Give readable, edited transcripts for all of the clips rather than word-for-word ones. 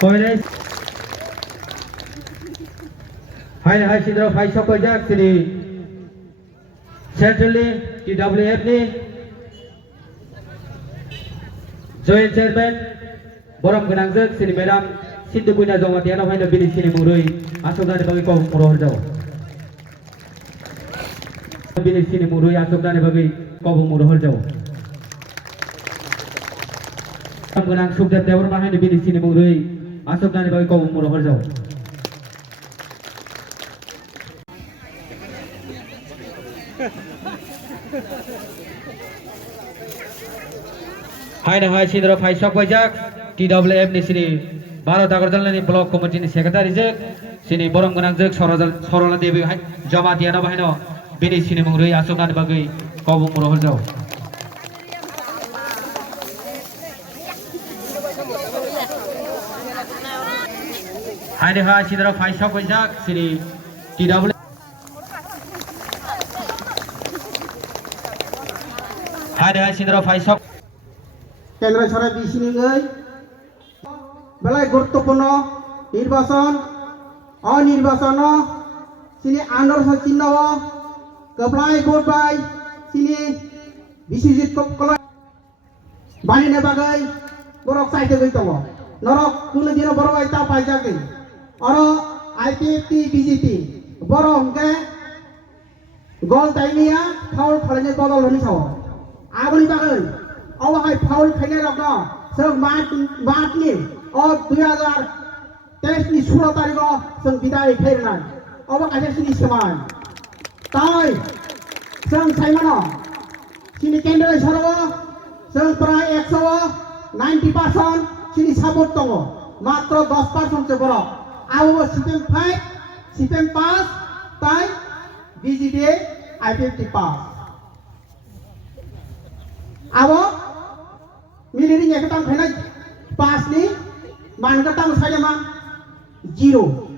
Koines Hai Sidro Fai Sokojak sini Centrally TWF ni Joint Chairman Borom Genangjak sini Madam Sindu punya Jawa Tiana Hai Nabi sini Murui Asok dari bagi kau Muroh Jawa Nabi sini Murui asok dari bagi kau Muroh Jawa Genang Subjat Dewan Hai Nabi sini Murui asok dari bagi kau Muroh Jawa Hai Sidro Fai Sokojak TWF ni sini Bharat Agartala ni Block Committee ni Secretary Jek sini Borom Genangjak Sorola Dewi Jama Tiana Bahino bini sini Murui asok dari bagi kau Muroh Jawa Hai Sidro Fai Sokojak sini TWF Hai Sidro Fai Sok কেন্দ্র সরকার দিছিনি গই বেলায় গুরুত্বপূর্ণ নির্বাচন অনির্বাচন সিনি আন্দোলন চিহ্ন কপ্লাই vote by Sini Biswajit call বানিনে বাগাই বরক চাইতে গই তব নরক কোন দিন বড় বাই তা পাই যাকে আর আইপিএফটি বিজেপি বড় অঙ্কে গল তাইনিয়া ফাউল খালাইনে বদল হনি Sao আগনি বাগাই Awak Paul Kenya Rokno, seng mat ni, oh 2023 ni surat tariko seng bidai kairan, awak aja sini seman, tay, seng saya mana, sini kendala sarawa, seng perai 90% sini support tongo, matro 10% seborok, awak sistem pass, tay, BGD, IPFT pass, awak Milih ni ketang kena pas ni, man ketang saya mang zero.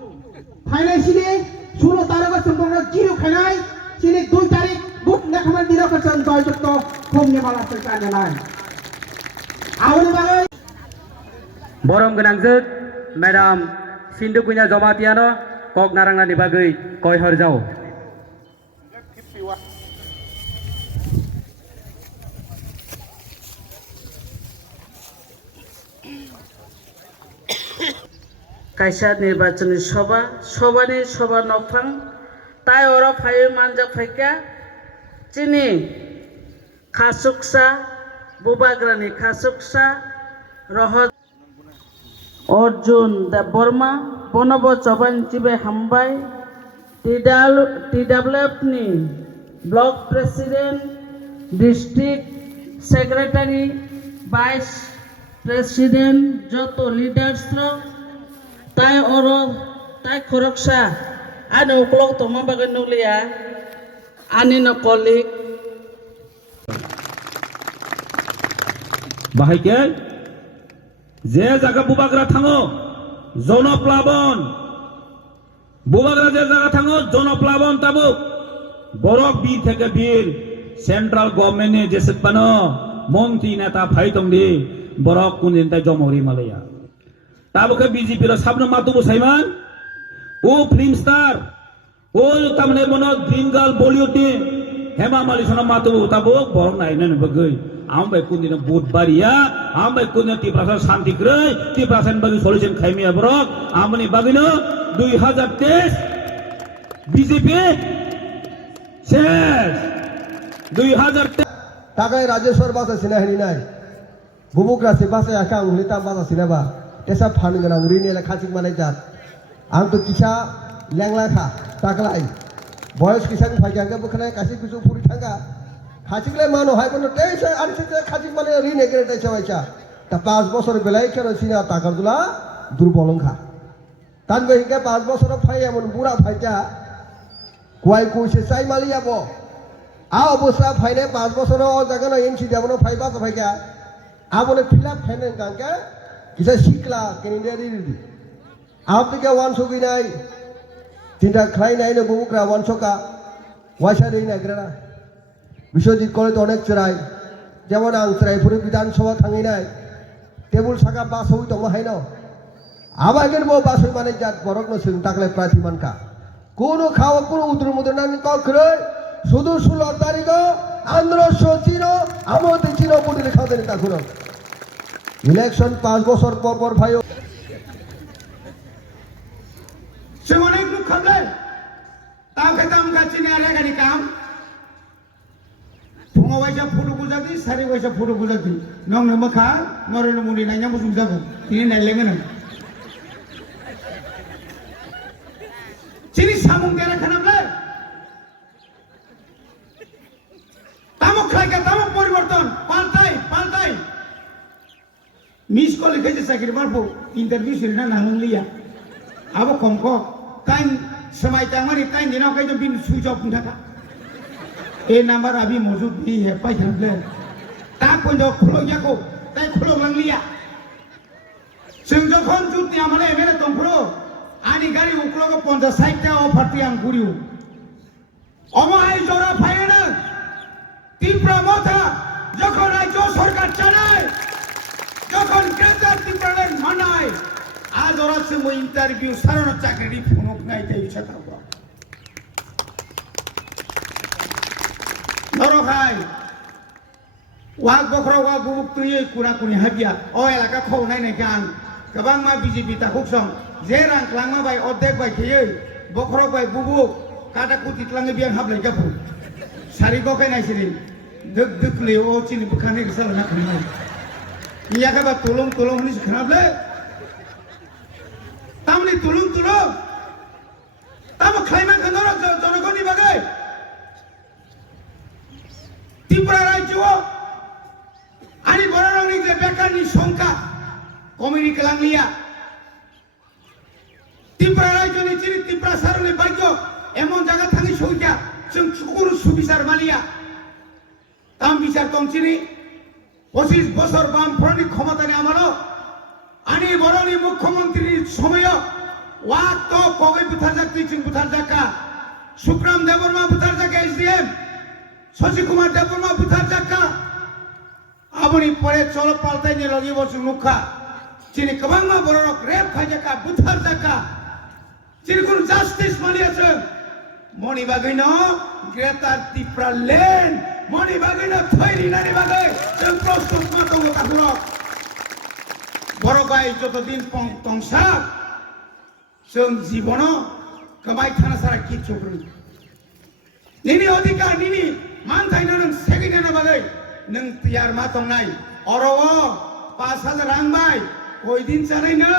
Kena sini suruh taruh ke sempurna zero kena, sini 2 tarik buk nak kemana dia ke sentuh itu kumnya malah terkena lain. Awal bagai. Borom Genangjak Madam Sindu punya Jawa Tiana kok narang di bagai koi harjau. কাইসা নির্বাচনী সভানি সভা নফাং তাই ওরা phi Manza ফাইকা চিনি খাসুকসা বুবাগ্রানি খাসুকসা রহ অর্জুন দেব বর্মা বনব চবান চিবে হামবাই TWF ni block president district secretary vice president যত leaders tai oro tai khoroksa ane uklok to mabagan nulia ani no kolik bahike je jaga bubagra thango jonoplabon bubagra je jaga thango jonoplabon tabuk borok bi theke bir central গভর্নমেন্টে যেসে পানো মন্ত্রী নেতা ফাইতং দি borok kunin tai jomori malaya tabuke BJP ro sabno matubu saiman o film star o tamne mono dream girl bollywood ni hema mali sona matubu tabu borok nai ne bagai ambai kundina bud baria ambai kundina tiprasan shanti grei tiprasan bagi solution khaimia borok amani bagino 2023 BJP শেষ 2023 takai rajeshwar basa sinahini nai bubukra se basa akang hulita basa sinaba esa phan ganang rini le khachik manai jat ang to kisa lengla kha taklai boys kisang phajanga bukhnai kasi kusu puri thanga khachik le mano hai bono teisa anse khachik mane rini kere teisa waisa ta 5 বছর belai kero sina takardula durbolongkha tan be hingga 5 বছর phai emon pura phaja kuai kuise sai malia bo a obosra phaine 5 বছর o jaga no MC debono phaiba ko phaiga abone philap phaine gangka kisa sikla kenindari di apike wan sogi nai tinda khai nai no bubukra wan soka waisa dei na grana Biswajit college অনেক চড়াই যেমন আं ত্রাইপুর বিধানসভা थांहैनाय table साका बासौ दङ हायनो आबागेर बो बासौ माने जात बरकनो जों दाखले प्रार्थी मानका কোনো খাওয়া কোনো উদ্র মুদ্রণানি কখরে শুধু 16 তারিখ আন্দোলন চির আমাদের চির বডি লেখা দেন তাকুন ইলেকশন 5 বছর পর পর ভাই সে অনেক লোক খাবে তাও খেতাম গাছিনে আর গাড়ি কাম ফুঙা পয়সা ফুটো বুঝাতি সারি পয়সা ফুটো বুঝাতি নংনে মখা নরেন্দ্র মোদি নাইনা বুঝুম যাবো তিনি নাইলেঙ্গেন চিনি সামুং দেরা খানাবলে তামক খাইকে তামক পরিবর্তন পাল্টাই মিস কল লিখেছে চাকরি পারবো ইন্টারভিউ সিরিনা নাংলিয়া আবো কমক কাইন সময় তামারি কাইন দিনাও কাইন বিন সুইচ অফ থাকা এই নাম্বার আবি মজুদ নি হে পাই থাকলে তা কইন খুলো ইয়াকো তাই খুলো নাংলিয়া जों যখন जुटनि আমারে এমএলএ দংফুরো आनी गाड़ी उकलोगो 50-60 टा अफार तियां गुरिउ अमाय जरा फायना तीव्र मथा যখন রাজ্য সরকার চালায় যখন গ্রেটার ত্রিপুরার মানায় আজ ওরা সঙ্গে ইন্টারভিউ সারানো চাকরি ফোনক নাই তাই ইচ্ছা থাকবো নরখাই ওয়াক বখরা ওয়াক বুক তুই কুনা কুনি হাবিয়া ও এলাকা খাও নাই নাই গান गोबां मा बिजेपि ताखुक सं जे रां क्लांगा बाय अर्धेक बाय खेयो बखर बाय बुबुक काटा कुति क्लांगे बियां हाबलाय गाफु सारि गखाय नायसिरि दग दग लेव चिनि बुखाने गसाला ना खनि इयाखा बा तुलुम नि खनाबले तामनि तुलुम ताम खायमा खनर जनगणनि बागै त्रिपुरा राज्य आनि बररंनि जे बेकारनि संख्या कमिटी केलांलिया त्रिपुरा राज्यनि चिरि त्रिपुरा सारनि भाग्य एमन जागा थाङि सौजा जों सुकुरु सुबिचार मालिया ताम बिचार तंचिनि 25 বছর বামফ্রন্টनि ক্ষমতাनि আমাरो आनि बरनि मुख्यमंत्री समय वाक तो कगै बुथारजाक तिचिं बुथारजाका सुक्राम देबबर्मा बुथारजाका एसडीएम शशि कुमार देबबर्मा बुथारजाका आबनि परे चल पाल्टाइनि लगि बसुं मुखा चिनि गोबां मा बरक रेप खायजाका बुथारजाका चिनि कुन जास्टिस मानियासो मनि बागैनो ग्रेटार त्रिपुरा लेन्ड मनि बागैनो थैरिनानि बागै जों प्रस्तुत मा दङ ताकुरक बरगाय যতদিন तंसा जों जीवन कमाय थाना सारा किच्छु निनि अधिकार निनि मानथायनो नों सेगिनो बागै नों तियार मा दंनाय अरव 5000 रां बाय কই দিন চালাই না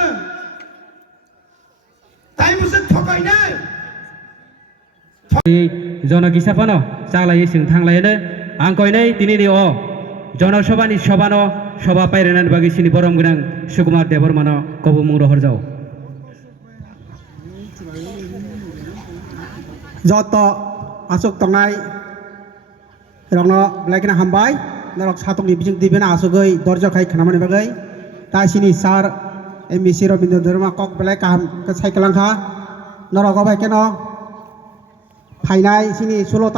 তাই মুসে ঠকাইনাই জনগিসাপানো চালাयै जों थांलायनो आं कयनै दिनैनि अ जनसभानि सभानो सभा पायरेनानि बागै सिनि बरम गोनां सुकुमार देबबर्मानो कबु मुं रहरजाव যত আসুক তংনাই রংনো ব্লাইকনা হামবাই নরক সাতকনি বিজিং দিবেনা আসুগৈ দরজা খাই খানামাनि बागै तासिनि सार एमबिसि रबिन्द्र धर्मा कक बेलाय काम साइकेलांखा नरक बाय केन फाइनाय सिनि 16